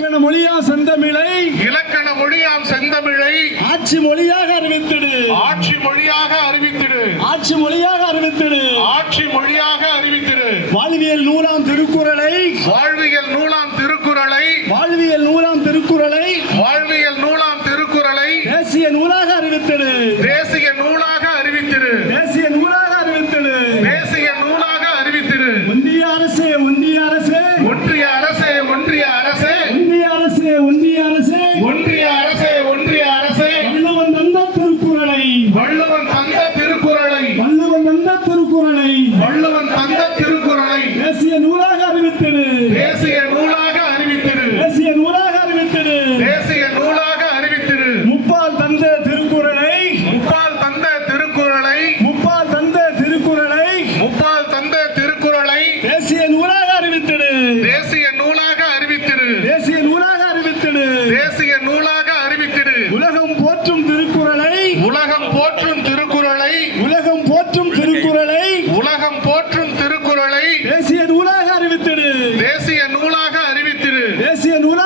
இலக்கண மொழியாம் செந்தமிழை ஆட்சி மொழியாக அறிவித்திடு. ஆட்சி மொழியாக அறிவித்திடு. ஆட்சி மொழியாக அறிவித்திடு. ஆட்சி மொழியாக அறிவித்திடு. வாழ்வியல் நூறாம் திருக்குறளை வாழ்வியல் நூலாம் திருக்குறளை வாழ்வியல் நூறாம் திருக்குறளை வாழ்வியல் நூலாம் திருக்குறளை தேசிய நூலாக அறிவித்திடு. தேசிய நூலாக அறிவித்திடு. தேசிய நூலாக அறிவித்திடு. தேசிய நூலாக அறிவித்திடு. ஒன்றிய அரசே ஒன்றிய அரசே ஒன்றிய அரசே ஒன்றிய அரசே ஒன்றிய அரசே ஒன்றிய அரசே ஒன்றிய அரசே ஒன்றிய அரசே வள்ளுவன் தந்த திருக்குறளை வள்ளுவன் தந்த திருக்குறளை வள்ளுவன் தந்த திருக்குறளை வள்ளுவன் தந்த திருக்குறளை தேசிய நூலாக அறிவித்திடு. தேசிய நூலாக அறிவித்திடு. தேசிய நூலாக அறிவித்திடு. தேசிய நூலாக அறிவித்திடு. முப்பால் தந்த திருக்குறளை முப்பால் தந்த திருக்குறளை முப்பால் தந்த திருக்குறளை முப்பால் தந்த திருக்குறளை தேசிய நூலாக அறிவித்திடு. தேசிய நூலாக அறிவித்திடு. தேசிய நூலாக அறிவித்திடு. தேசிய நூலாக அறிவித்திடு. உலகம் போற்றும் திருக்குறளை உலகம் போற்றும் திருக்குறளை உலகம் போற்றும் திருக்குறளை உலகம் போற்றும் திருக்குறளை தேசிய நூலாக அறிவித்திடு. தேசிய நூலாக அறிவித்திடு. தேசிய நூலாக